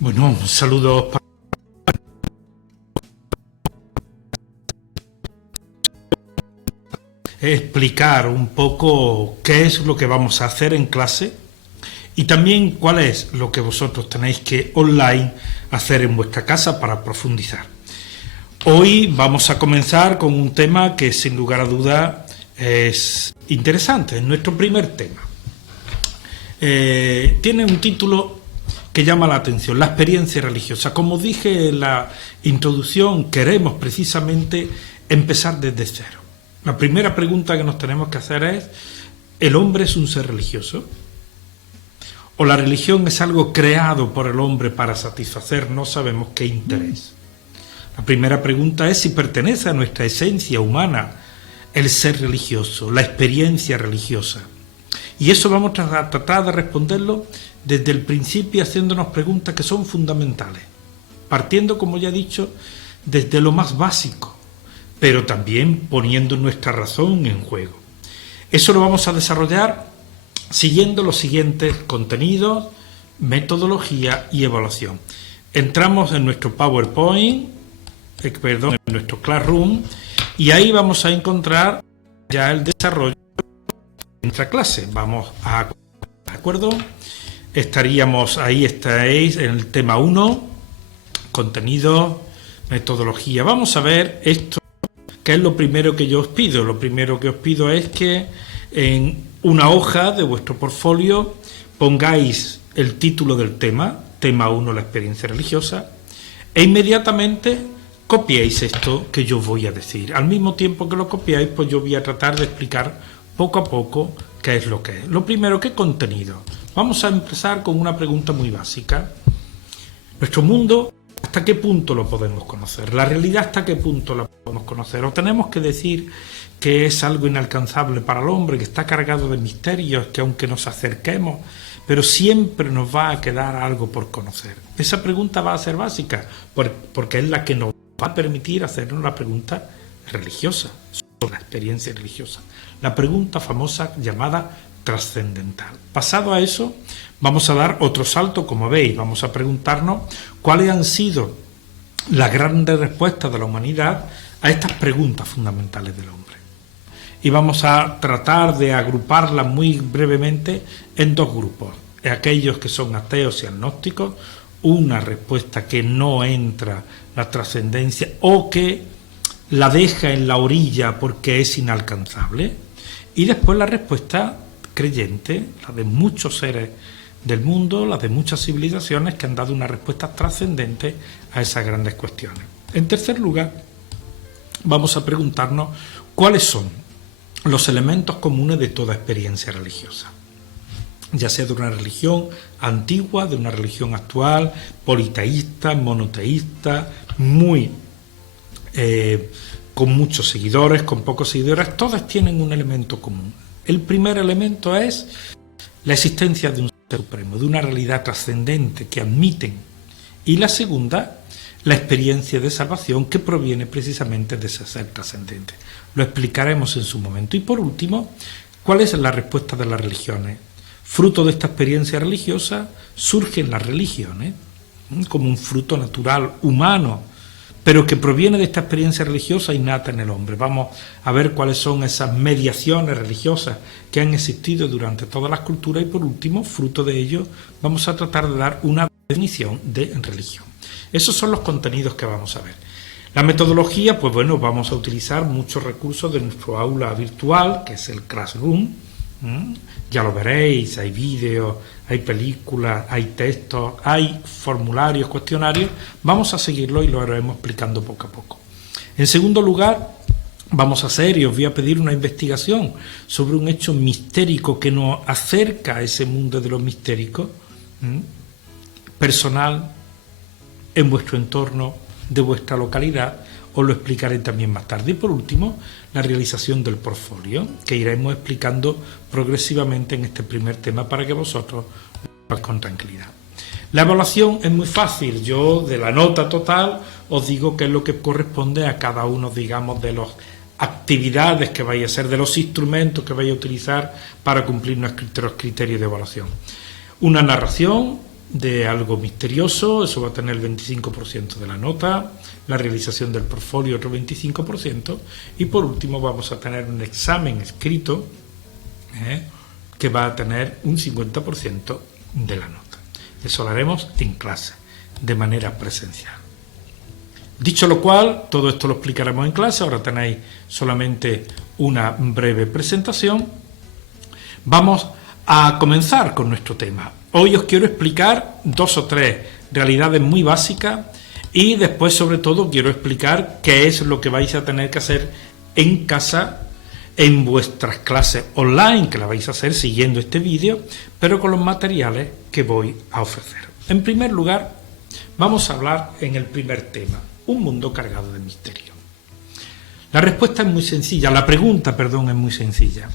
Bueno, saludos para explicar un poco qué es lo que vamos a hacer en clase y también cuál es lo que vosotros tenéis que online hacer en vuestra casa para profundizar. Hoy vamos a comenzar con un tema que sin lugar a duda es interesante, es nuestro primer tema. Tiene un título que llama la atención, la experiencia religiosa. Como dije en la introducción, queremos precisamente empezar desde cero. La primera pregunta que nos tenemos que hacer es, ¿el hombre es un ser religioso? ¿O la religión es algo creado por el hombre para satisfacer no sabemos qué interés? La primera pregunta es si pertenece a nuestra esencia humana el ser religioso, la experiencia religiosa. Y eso vamos a tratar de responderlo desde el principio haciéndonos preguntas que son fundamentales, partiendo, como ya he dicho, desde lo más básico, pero también poniendo nuestra razón en juego. Eso lo vamos a desarrollar siguiendo los siguientes contenidos, metodología y evaluación. Entramos en nuestro PowerPoint, en nuestro Classroom, y ahí vamos a encontrar ya el desarrollo de nuestra clase. Vamos a... ¿De acuerdo? Ahí estaréis en el tema 1, contenido, metodología. Vamos a ver esto, que es lo primero que yo os pido. Lo primero que os pido es que en una hoja de vuestro portfolio pongáis el título del tema 1, la experiencia religiosa, e inmediatamente copiéis esto que yo voy a decir. Al mismo tiempo que lo copiáis, pues yo voy a tratar de explicar poco a poco qué es lo que es. Lo primero, ¿qué contenido? Vamos a empezar con una pregunta muy básica. Nuestro mundo, ¿hasta qué punto lo podemos conocer? La realidad, ¿hasta qué punto la podemos conocer? ¿O tenemos que decir que es algo inalcanzable para el hombre, que está cargado de misterios, que aunque nos acerquemos, pero siempre nos va a quedar algo por conocer? Esa pregunta va a ser básica, porque es la que nos va a permitir hacer una pregunta religiosa, sobre la experiencia religiosa. La pregunta famosa llamada trascendental. Pasado a eso, vamos a dar otro salto, como veis, vamos a preguntarnos cuáles han sido las grandes respuestas de la humanidad a estas preguntas fundamentales del hombre. Y vamos a tratar de agruparlas muy brevemente en dos grupos. Aquellos que son ateos y agnósticos, una respuesta que no entra la trascendencia o que la deja en la orilla porque es inalcanzable, y después la respuesta creyente, la de muchos seres del mundo, la de muchas civilizaciones que han dado una respuesta trascendente a esas grandes cuestiones. En tercer lugar, vamos a preguntarnos cuáles son los elementos comunes de toda experiencia religiosa, ya sea de una religión antigua, de una religión actual, politeísta, monoteísta, con muchos seguidores, con pocos seguidores. Todas tienen un elemento común. El primer elemento es la existencia de un ser supremo, de una realidad trascendente que admiten. Y la segunda, la experiencia de salvación que proviene precisamente de ese ser trascendente. Lo explicaremos en su momento. Y por último, ¿cuál es la respuesta de las religiones? Fruto de esta experiencia religiosa surgen las religiones como un fruto natural, humano, pero que proviene de esta experiencia religiosa innata en el hombre. Vamos a ver cuáles son esas mediaciones religiosas que han existido durante todas las culturas y por último, fruto de ello, vamos a tratar de dar una definición de religión. Esos son los contenidos que vamos a ver. La metodología, pues bueno, vamos a utilizar muchos recursos de nuestro aula virtual, que es el Classroom. Ya lo veréis, hay vídeos, hay películas, hay textos, hay formularios, cuestionarios. Vamos a seguirlo y lo iremos explicando poco a poco. En segundo lugar, vamos a hacer y os voy a pedir una investigación sobre un hecho mistérico que nos acerca a ese mundo de lo mistérico, personal, en vuestro entorno, de vuestra localidad. Os lo explicaré también más tarde. Y por último, la realización del portfolio, que iremos explicando progresivamente en este primer tema para que vosotros lo hagáis con tranquilidad. La evaluación es muy fácil. Yo, de la nota total, os digo qué es lo que corresponde a cada uno, digamos, de las actividades que vais a hacer, de los instrumentos que vais a utilizar para cumplir nuestros criterios de evaluación. Una narración, de algo misterioso, eso va a tener el 25% de la nota, la realización del portfolio otro 25%, y por último vamos a tener un examen escrito que va a tener un 50% de la nota. Eso lo haremos en clase, de manera presencial. Dicho lo cual, todo esto lo explicaremos en clase, ahora tenéis solamente una breve presentación. Vamos a comenzar con nuestro tema. Hoy os quiero explicar 2 o 3 realidades muy básicas y después sobre todo quiero explicar qué es lo que vais a tener que hacer en casa en vuestras clases online, que la vais a hacer siguiendo este vídeo, pero con los materiales que voy a ofrecer. En primer lugar, vamos a hablar en el primer tema, un mundo cargado de misterio. La respuesta es muy sencilla, la pregunta, perdón, es muy sencilla.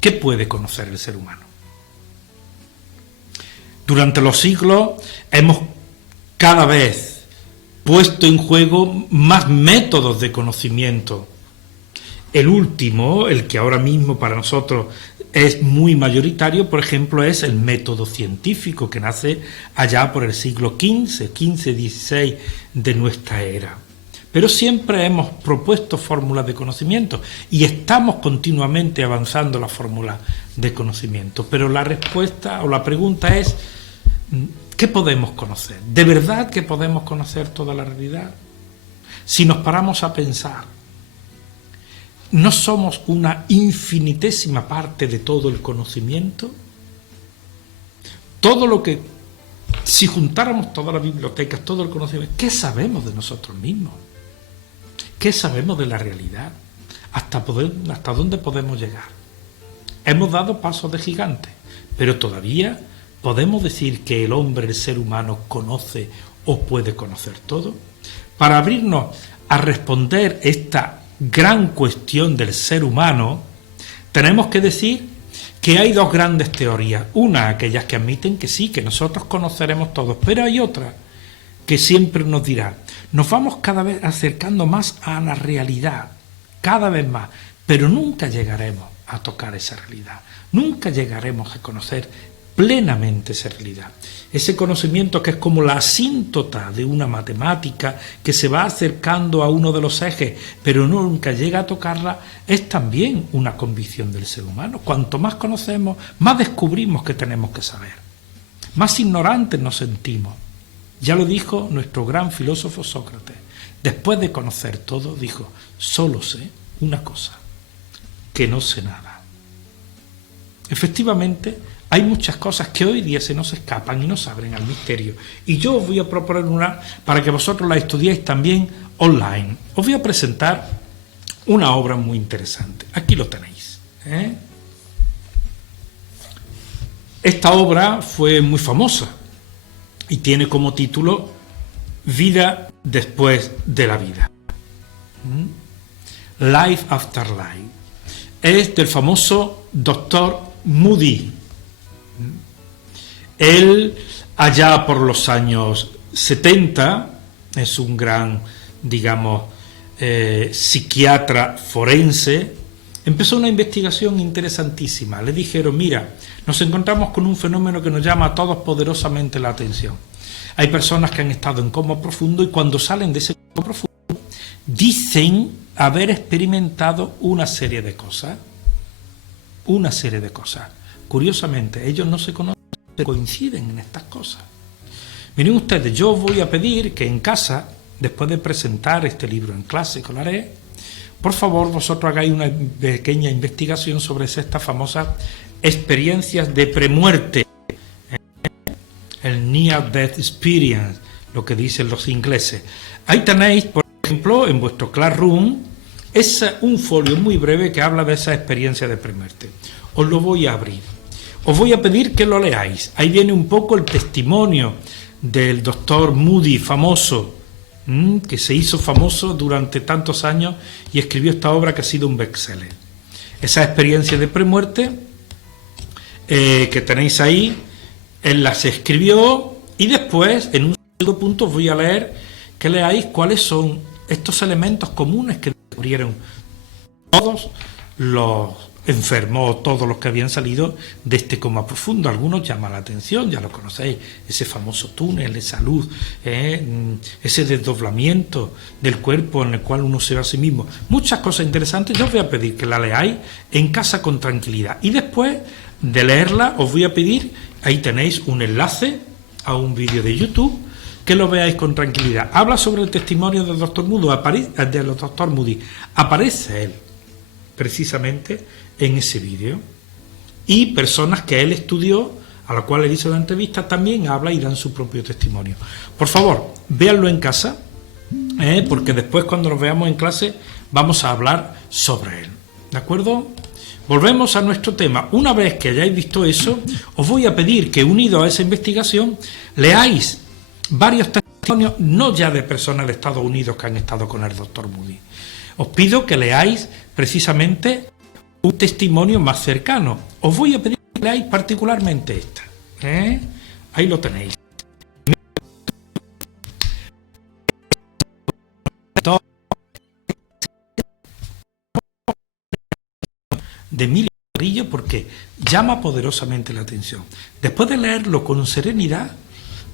¿Qué puede conocer el ser humano? Durante los siglos hemos cada vez puesto en juego más métodos de conocimiento. El último, el que ahora mismo para nosotros es muy mayoritario, por ejemplo, es el método científico que nace allá por el siglo XV-XVI de nuestra era. Pero siempre hemos propuesto fórmulas de conocimiento y estamos continuamente avanzando las fórmulas de conocimiento. Pero la respuesta o la pregunta es, ¿qué podemos conocer? ¿De verdad que podemos conocer toda la realidad? Si nos paramos a pensar, ¿no somos una infinitésima parte de todo el conocimiento? Todo lo que, si juntáramos todas las bibliotecas, todo el conocimiento, ¿qué sabemos de nosotros mismos? ¿Qué sabemos de la realidad? ¿Hasta dónde podemos llegar? Hemos dado pasos de gigante, pero todavía podemos decir que el hombre, el ser humano, conoce o puede conocer todo. Para abrirnos a responder esta gran cuestión del ser humano, tenemos que decir que hay 2 grandes teorías. Una, aquellas que admiten que sí, que nosotros conoceremos todos, pero hay otra que siempre nos dirá, nos vamos cada vez acercando más a la realidad, cada vez más, pero nunca llegaremos a tocar esa realidad, nunca llegaremos a conocer plenamente esa realidad. Ese conocimiento que es como la asíntota de una matemática que se va acercando a uno de los ejes, pero nunca llega a tocarla, es también una convicción del ser humano. Cuanto más conocemos, más descubrimos que tenemos que saber, más ignorantes nos sentimos. Ya lo dijo nuestro gran filósofo Sócrates. Después de conocer todo, dijo, solo sé una cosa, que no sé nada. Efectivamente, hay muchas cosas que hoy día se nos escapan y nos abren al misterio. Y yo os voy a proponer una para que vosotros la estudiéis también online. Os voy a presentar una obra muy interesante. Aquí lo tenéis. Esta obra fue muy famosa y tiene como título Vida después de la vida. Life After Life. Es del famoso Dr. Moody. Él, allá por los años 70, es un gran, digamos, psiquiatra forense, empezó una investigación interesantísima. Le dijeron, mira, nos encontramos con un fenómeno que nos llama a todos poderosamente la atención. Hay personas que han estado en coma profundo y cuando salen de ese coma profundo dicen haber experimentado una serie de cosas. Una serie de cosas. Curiosamente, ellos no se conocen, coinciden en estas cosas. Miren ustedes, yo os voy a pedir que en casa, después de presentar este libro en clase, que lo haré, por favor, vosotros hagáis una pequeña investigación sobre estas famosas experiencias de premuerte, el Near Death Experience, lo que dicen los ingleses. Ahí tenéis, por ejemplo, en vuestro Classroom, es un folio muy breve que habla de esa experiencia de premuerte. Os lo voy a abrir. Os voy a pedir que lo leáis. Ahí viene un poco el testimonio del doctor Moody, famoso, que se hizo famoso durante tantos años y escribió esta obra que ha sido un bestseller. Esa experiencia de premuerte que tenéis ahí, él las escribió y después, en un segundo punto, os voy a leer que leáis cuáles son estos elementos comunes que descubrieron todos los enfermos, todos los que habían salido de este coma profundo. Algunos llaman la atención, ya lo conocéis, ese famoso túnel de salud, ese desdoblamiento del cuerpo en el cual uno se ve a sí mismo. Muchas cosas interesantes. Yo os voy a pedir que la leáis en casa con tranquilidad. Y después de leerla, os voy a pedir, ahí tenéis un enlace a un vídeo de YouTube, que lo veáis con tranquilidad. Habla sobre el testimonio del doctor Moody. Aparece él, precisamente, en ese vídeo. Y personas que él estudió, a las cuales hizo la entrevista, también habla y dan su propio testimonio. Por favor, véanlo en casa, porque después, cuando lo veamos en clase, vamos a hablar sobre él. ¿De acuerdo? Volvemos a nuestro tema. Una vez que hayáis visto eso, os voy a pedir que, unido a esa investigación, leáis varios testimonios, no ya de personas de Estados Unidos que han estado con el doctor Moody. Os pido que leáis precisamente un testimonio más cercano. Os voy a pedir que leáis particularmente esta. Ahí lo tenéis. De Emilio Carrillo, porque llama poderosamente la atención. Después de leerlo con serenidad,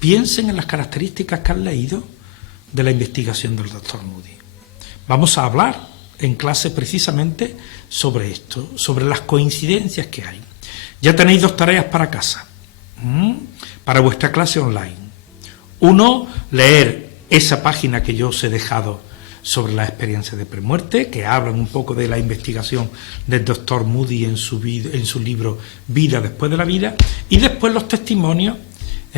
piensen en las características que han leído de la investigación del doctor Moody. Vamos a hablar en clase precisamente sobre esto, sobre las coincidencias que hay. Ya tenéis 2 tareas para casa, para vuestra clase online. Uno, leer esa página que yo os he dejado sobre la experiencia de premuerte, que hablan un poco de la investigación del doctor Moody en su libro Vida después de la vida, y después los testimonios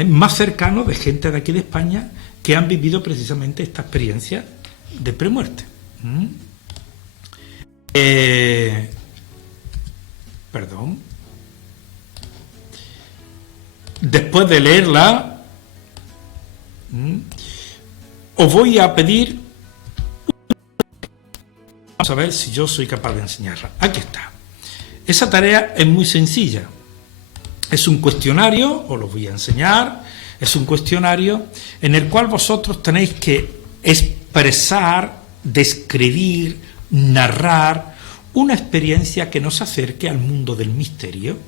más cercanos de gente de aquí de España que han vivido precisamente esta experiencia de premuerte. Perdón. Después de leerla, os voy a pedir. Vamos a ver si yo soy capaz de enseñarla. Aquí está. Esa tarea es muy sencilla. Es un cuestionario, os lo voy a enseñar. Es un cuestionario en el cual vosotros tenéis que expresar, describir, narrar una experiencia que nos acerque al mundo del misterio.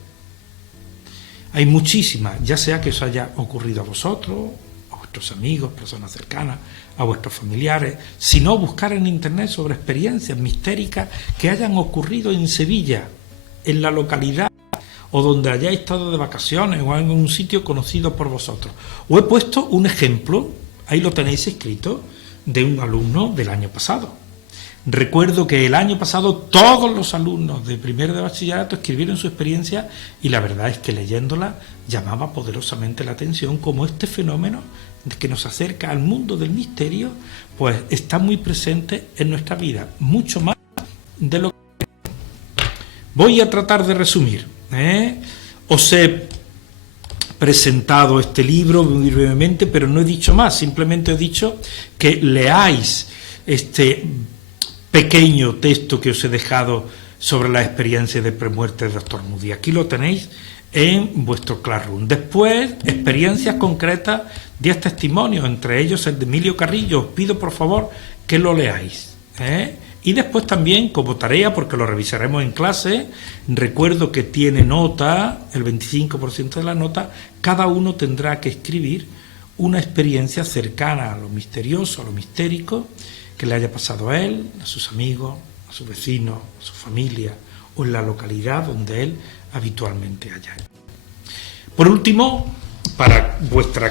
Hay muchísimas, ya sea que os haya ocurrido a vosotros, a vuestros amigos, personas cercanas, a vuestros familiares, sino buscar en internet sobre experiencias mistéricas que hayan ocurrido en Sevilla, en la localidad, o donde hayáis estado de vacaciones, o en un sitio conocido por vosotros. Os he puesto un ejemplo, ahí lo tenéis escrito, de un alumno del año pasado. Recuerdo que el año pasado todos los alumnos de primero de bachillerato escribieron su experiencia, y la verdad es que leyéndola llamaba poderosamente la atención como este fenómeno que nos acerca al mundo del misterio, pues está muy presente en nuestra vida, mucho más de lo que... Voy a tratar de resumir. Os he presentado este libro muy brevemente, pero no he dicho más, simplemente he dicho que leáis este pequeño texto que os he dejado sobre la experiencia de premuerte del doctor Moody. Aquí lo tenéis en vuestro Classroom. Después, experiencias concretas, 10 testimonios, entre ellos el de Emilio Carrillo. Os pido por favor que lo leáis. Y después también, como tarea, porque lo revisaremos en clase, recuerdo que tiene nota, el 25% de la nota, cada uno tendrá que escribir una experiencia cercana a lo misterioso, a lo mistérico, que le haya pasado a él, a sus amigos, a sus vecinos, a su familia, o en la localidad donde él habitualmente haya. Por último, para vuestro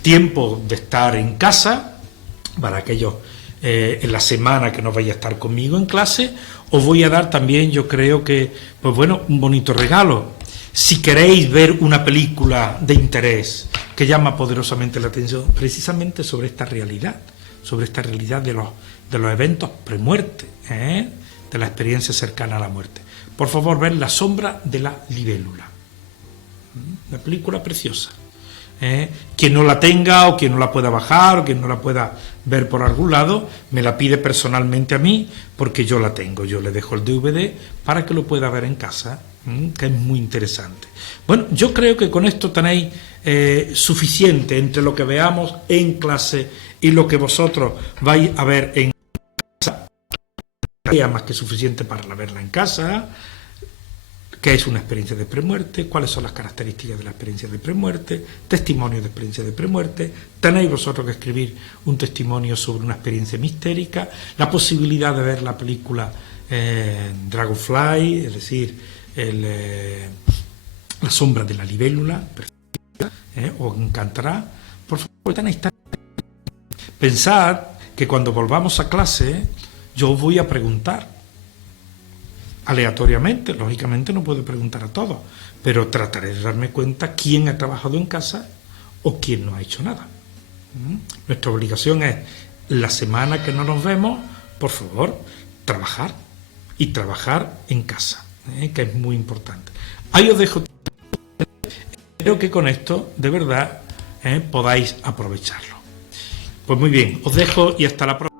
tiempo de estar en casa, para aquellos en la semana que no vaya a estar conmigo en clase, os voy a dar también, yo creo que, pues bueno, un bonito regalo. Si queréis ver una película de interés que llama poderosamente la atención, precisamente sobre esta realidad de los eventos premuerte, de la experiencia cercana a la muerte, por favor, ver La sombra de la libélula. Una película preciosa. Quien no la tenga, o quien no la pueda bajar, o quien no la pueda ver por algún lado, me la pide personalmente a mí, porque yo la tengo. Yo le dejo el DVD para que lo pueda ver en casa, que es muy interesante. Bueno, yo creo que con esto tenéis suficiente entre lo que veamos en clase y lo que vosotros vais a ver en casa. Más que suficiente para verla en casa. qué es una experiencia de premuerte, cuáles son las características de la experiencia de premuerte, testimonios de experiencia de premuerte, tenéis vosotros que escribir un testimonio sobre una experiencia misterica, la posibilidad de ver la película Dragonfly, es decir, La sombra de la libélula, os encantará. Por favor, tenéis. Pensad que cuando volvamos a clase yo os voy a preguntar aleatoriamente, lógicamente no puedo preguntar a todos, pero trataré de darme cuenta quién ha trabajado en casa o quién no ha hecho nada. Nuestra obligación es, la semana que no nos vemos, por favor, trabajar y trabajar en casa, que es muy importante. Ahí os dejo. Espero que con esto, de verdad, podáis aprovecharlo. Pues muy bien, os dejo y hasta la próxima.